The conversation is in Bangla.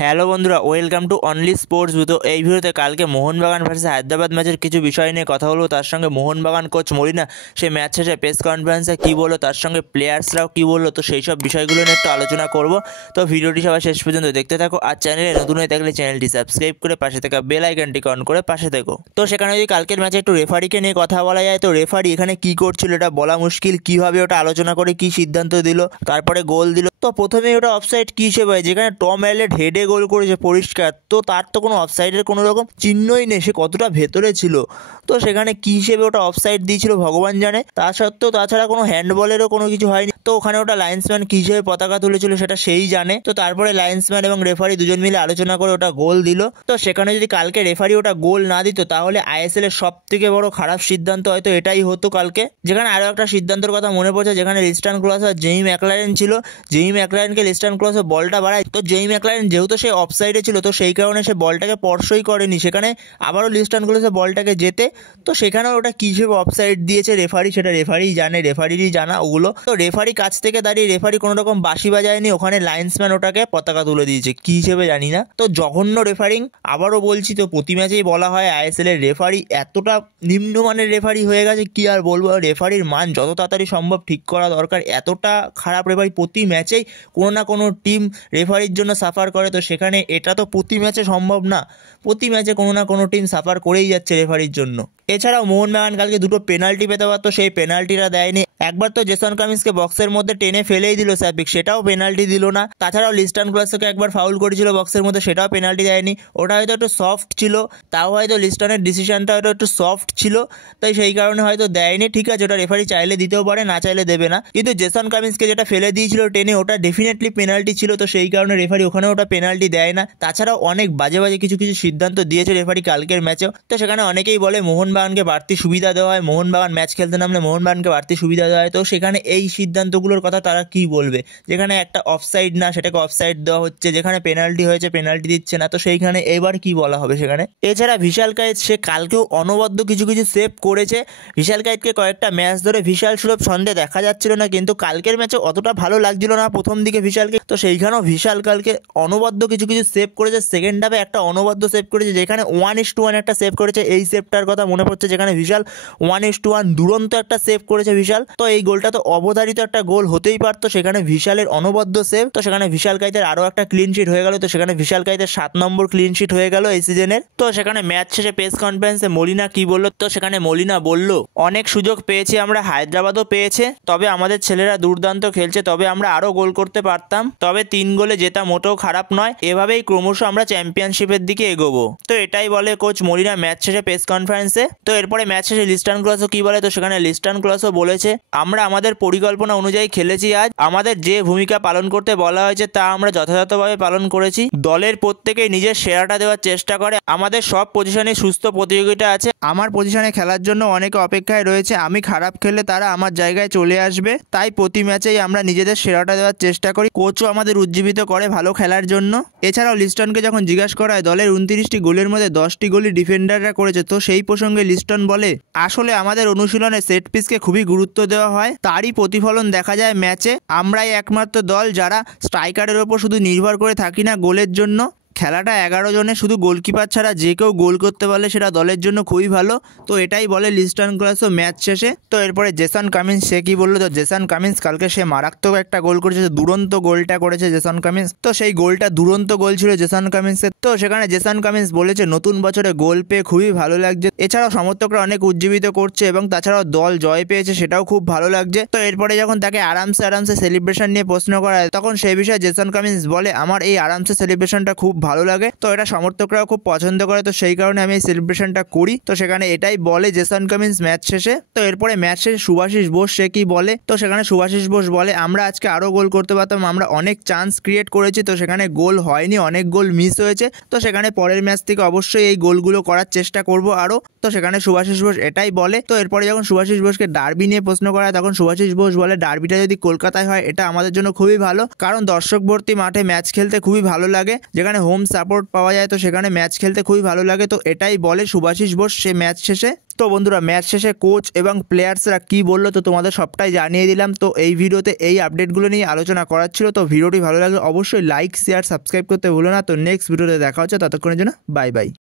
হ্যালো বন্ধুরা, ওয়েলকাম টু অনলি স্পোর্টস। তো এই ভিডিওতে কালকে মোহনবাগান ভার্সেস হায়দ্রাবাদ ম্যাচের কিছু বিষয় নিয়ে কথা বলবো। তার সঙ্গে মোহনবাগান কোচ মলিনা সেই ম্যাচ শেষে প্রেস কনফারেন্সে কী বললো, তার সঙ্গে প্লেয়ার্সরাও কী বললো, তো সেই সব বিষয়গুলো নিয়ে একটু আলোচনা করব। তো ভিডিওটি সবাই শেষ পর্যন্ত দেখতে থাকো। আর চ্যানেলে নতুন হয়ে থাকলে চ্যানেলটি সাবস্ক্রাইব করে পাশে থাকা বেল আইকনটি অন করে পাশে থেকো। তো সেখানে যদি কালকের ম্যাচে একটু রেফারিকে নিয়ে কথা বলা যায়, তো রেফারি এখানে কী করছিল এটা বলা মুশকিল। কীভাবে ওটা আলোচনা করে কী সিদ্ধান্ত দিল, তারপরে গোল দিল। তো প্রথমেই ওটা অফসাইড কী হিসেবে হয়, যেখানে টম অ্যালেট হেডে গোল করেছে পরিষ্কার, তো তার তো কোনো অফসাইডের কোনো রকম চিহ্নই নেই, সে কতটা ভেতরে ছিল। তো সেখানে কী হিসেবে ওটা অফসাইড দিয়েছিল ভগবান জানে। তা সত্ত্বেও তাছাড়া কোনো হ্যান্ডবলেরও কোনো কিছু হয়নি। তো ওখানে ওটা লাইন্সম্যান কী হিসেবে পতাকা তুলেছিল সেটা সেই জানে। তো তারপরে লাইন্সম্যান এবং রেফারি দুজন মিলে আলোচনা করে ওটা গোল দিল। তো সেখানে যদি কালকে রেফারি ওটা গোল না দিত, তাহলে আইএসএল এর সব থেকে বড় খারাপ সিদ্ধান্ত হয়তো এটাই হতো কালকে। যেখানে আরও একটা সিদ্ধান্তের কথা মনে পড়ছে, যেখানে লিস্টন ক্লস আর জেমি ম্যাকলারেন ছিল। জেমি ম্যাকলারেনকে লিস্টন ক্লসে বলটা বাড়ায়, তো জেমি ম্যাকলারেন যেহেতু সে অফসাইডে ছিল, তো সেই কারণে সে বলটাকে স্পর্শই করেনি। সেখানে আবারও লিস্টন ক্লসে বলটাকে যেতে, তো সেখানেও ওটা কী হিসেবে অফসাইড দিয়েছে রেফারি, সেটা রেফারিই জানে, রেফারিরই জানা ওগুলো। তো রেফারি কাছ থেকে দাঁড়িয়ে রেফারি কোনো রকম বাঁশি বাজায়নি, ওখানে লাইন্সম্যান ওটাকে পতাকা তুলে দিয়েছে, কী হিসেবে জানি না। তো জঘন্য রেফারিং, আবারও বলছি। তো প্রতি ম্যাচেই বলা হয় আইএসএল এর রেফারি এতটা নিম্নমানের রেফারি হয়ে গেছে, কি আর বলবো। রেফারির মান যত তাড়াতাড়ি সম্ভব ঠিক করা দরকার। এতটা খারাপ রেফারি, প্রতি ম্যাচেই কোনো না কোনো টিম রেফারির জন্য সাফার করে। তো সেখানে এটা তো প্রতি ম্যাচে সম্ভব না, প্রতি ম্যাচে কোনো না কোনো টিম সাফার করেই যাচ্ছে রেফারির জন্য। এছাড়াও মোহনবাগান কালকে দুটো পেনাল্টি পেতে পারতো, সেই পেনাল্টিটা দেয়নি। একবার তো জেসন কামিন্সকে বক্সের মধ্যে টেনে ফেলেই দিল স্যাপিক, সেটাও পেনাল্টি দিল না। তাছাড়াও লিস্টন ক্লসকে একবার ফাউল করেছিল বক্সের মধ্যে, সেটাও পেনাল্টি দেয়নি। ওটা হয়তো একটু সফট ছিল, তাও হয়তো লিস্টনের ডিসিশনটা হয়তো একটু সফট ছিল, তাই সেই কারণে হয়তো দেয়নি। ঠিক আছে, ওটা রেফারি চাইলে দিতেও পারে, না চাইলে দেবে না। কিন্তু জেসন কামিন্সকে যেটা ফেলে দিয়েছিল টেনে, ওটা ডেফিনেটলি পেনাল্টি ছিল, তো সেই কারণে রেফারি ওখানে ওটা পেনাল্টি দেয় না। তাছাড়াও অনেক বাজে বাজে কিছু কিছু সিদ্ধান্ত দিয়েছে রেফারি কালকের ম্যাচেও। তো সেখানে অনেকেই বলে মোহনবাগানকে বাড়তি সুবিধা দেওয়া হয়, মোহনবাগান ম্যাচ খেলতে নামলে মোহনবাগানকে বাড়তি সুবিধা দেওয়া হয়। তো সেখানে এই সিদ্ধান্তগুলোর কথা তারা কি বলবে, যেখানে একটা অফসাইড না সেটাকে অফসাইড দেওয়া হচ্ছে, যেখানে পেনাল্টি হয়েছে পেনাল্টি দিচ্ছে না। তো সেইখানে এবার কি বলা হবে সেখানে। এছাড়া ভিশাল কায়েত, সে কালকেও অনবদ্য কিছু কিছু সেভ করেছে। ভিশাল কায়েতকে কয়েকটা ম্যাচ ধরে ভিশাল সুলভ ছন্দে দেখা যাচ্ছিল না, কিন্তু কালকের ম্যাচে অতটা ভালো লাগছিল না প্রথম দিকে ভিশালকে। তো সেইখানেও ভিশাল কালকে অনবদ্য কিছু কিছু সেভ করেছে। সেকেন্ড হাফে একটা অনবদ্য সেভ করেছে, যেখানে 1:1 একটা সেভ করেছে। এই সেভটার কথা মনে পড়ছে, যেখানে ভিশাল 1:1 দুরন্ত একটা সেভ করেছে ভিশাল। তো এই গোলটা তো অবধারিত একটা গোল হতেই পারতো, সেখানে ভিশালের অনবদ্য সেভ। তো সেখানে ভিশাল কায়েতের আরও একটা ক্লিন শিট হয়ে গেল। তো সেখানে ভিশাল কায়েতের 7 নম্বর ক্লিন শিট হয়ে গেল এই সিজনের। তো সেখানে ম্যাচ শেষে প্রেস কনফারেন্সে মলিনা কি বললো, তো সেখানে মলিনা বলল, অনেক সুযোগ পেয়েছি আমরা, হায়দ্রাবাদও পেয়েছে, তবে আমাদের ছেলেরা দুর্দান্ত খেলছে, তবে আমরা আরও গোল করতে পারতাম, তবে 3 গোলে জেতা মোটেও খারাপ নয়, এভাবেই ক্রমশ আমরা চ্যাম্পিয়নশিপের দিকে এগোবো। তো এটাই বলে কোচ মলিনা ম্যাচ শেষে প্রেস কনফারেন্সে। তো এরপরে ম্যাচ শেষে লিস্টন ক্লসও কি বলে, তো সেখানে লিস্টন ক্লসও বলেছে, আমরা আমাদের পরিকল্পনা অনুযায়ী খেলেছি আজ, আমাদের যে ভূমিকা পালন করতে বলা হয়েছে তা আমরা যথাযথভাবে পালন করেছি, দলের প্রত্যেকেই নিজের সেরাটা দেওয়ার চেষ্টা করে, আমাদের সব পজিশনে সুস্থ প্রতিযোগিতা আছে, আমার পজিশনে খেলার জন্য অনেকে অপেক্ষায় রয়েছে, আমি খারাপ খেললে তারা আমার জায়গায় চলে আসবে, তাই প্রতি ম্যাচেই আমরা নিজেদের সেরাটা দেওয়ার চেষ্টা করি, কোচও আমাদের উজ্জীবিত করে ভালো খেলার জন্য। এছাড়াও লিস্টনকে যখন জিজ্ঞাসা করা হয় দলের 29টি গোলের মধ্যে 10টি গোলই ডিফেন্ডাররা করেছে, তো সেই প্রসঙ্গে লিস্টন বলে, আসলে আমাদের অনুশীলনে সেট পিসকে খুবই গুরুত্ব দেওয়া হয়, তারই প্রতিফলন দেখা যায় ম্যাচে, আমরাই একমাত্র দল যারা স্ট্রাইকারের ওপর শুধু নির্ভর করে থাকি না গোলের জন্য, খেলাটা 11 জনে, শুধু গোলকিপার ছাড়া যে কেউ গোল করতে পারলে সেটা দলের জন্য খুবই ভালো। তো এটাই বলে লিস্টন ক্লসও ম্যাচ শেষে। তো এরপরে জেসন কামিন্স, সে কি বললো, তো জেসন কামিন্স কালকে সে মারাত্মক একটা গোল করেছে, দুরন্ত গোলটা করেছে জেসন কামিন্স। তো সেই গোলটা দুরন্ত গোল ছিল জেসন কামিন্সের। তো সেখানে জেসন কামিন্স বলেছে, নতুন বছরে গোল পেয়ে খুবই ভালো লাগছে, এছাড়াও সমর্থকরা অনেক উজ্জীবিত করছে এবং তাছাড়াও দল জয় পেয়েছে, সেটাও খুব ভালো লাগছে। তো এরপরে যখন তাকে আরামসে সেলিব্রেশন নিয়ে প্রশ্ন করা হয়, তখন সেই বিষয়ে জেসন কামিন্স বলে, আমার এই আরামসে সেলিব্রেশনটা খুব ভালো লাগে, তো এটা সমর্থকরাও খুব পছন্দ করে, তো সেই কারণে আমি এই সেলিব্রেশনটা করি। তো সেখানে এটাই বলে জেসন কামিন্স ম্যাচ শেষে। তো এরপরে ম্যাচ শেষে সুভাশিস বোস সে কি বলে, তো সেখানে সুভাশিস বোস বলে, আমরা আজকে আরও গোল করতে পারতাম, আমরা অনেক চান্স ক্রিয়েট করেছি, তো সেখানে গোল হয়নি, অনেক গোল মিস হয়েছে, তো সেখানে পরের ম্যাচ থেকে অবশ্যই এই গোলগুলো করার চেষ্টা করব আরও। তো সেখানে সুভাশিস বোস এটাই বলে। তো এরপরে যখন সুভাশিস বোসকে ডার্বি নিয়ে প্রশ্ন করা হয়, তখন সুভাশিস বোস বলে, ডার্বিটা যদি কলকাতায় হয় এটা আমাদের জন্য খুবই ভালো, কারণ দর্শক ভর্তি মাঠে ম্যাচ খেলতে খুবই ভালো লাগে, যেখানে হোম হোম সাপোর্ট পাওয়া যায়, তো সেখানে ম্যাচ খেলতে খুবই ভালো লাগে। তো এটাই বলে শুভাশিস বোস সে ম্যাচ শেষে। তো বন্ধুরা, ম্যাচ শেষে কোচ এবং প্লেয়ার্সরা কী বললো তো তোমাদের সবটাই জানিয়ে দিলাম। তো এই ভিডিওতে এই আপডেটগুলো নিয়ে আলোচনা করার ছিল। তো ভিডিওটি ভালো লাগলে অবশ্যই লাইক, শেয়ার, সাবস্ক্রাইব করতে ভুলো না। তো নেক্সট ভিডিওতে দেখা হচ্ছে, ততক্ষণের জন্য বাই বাই।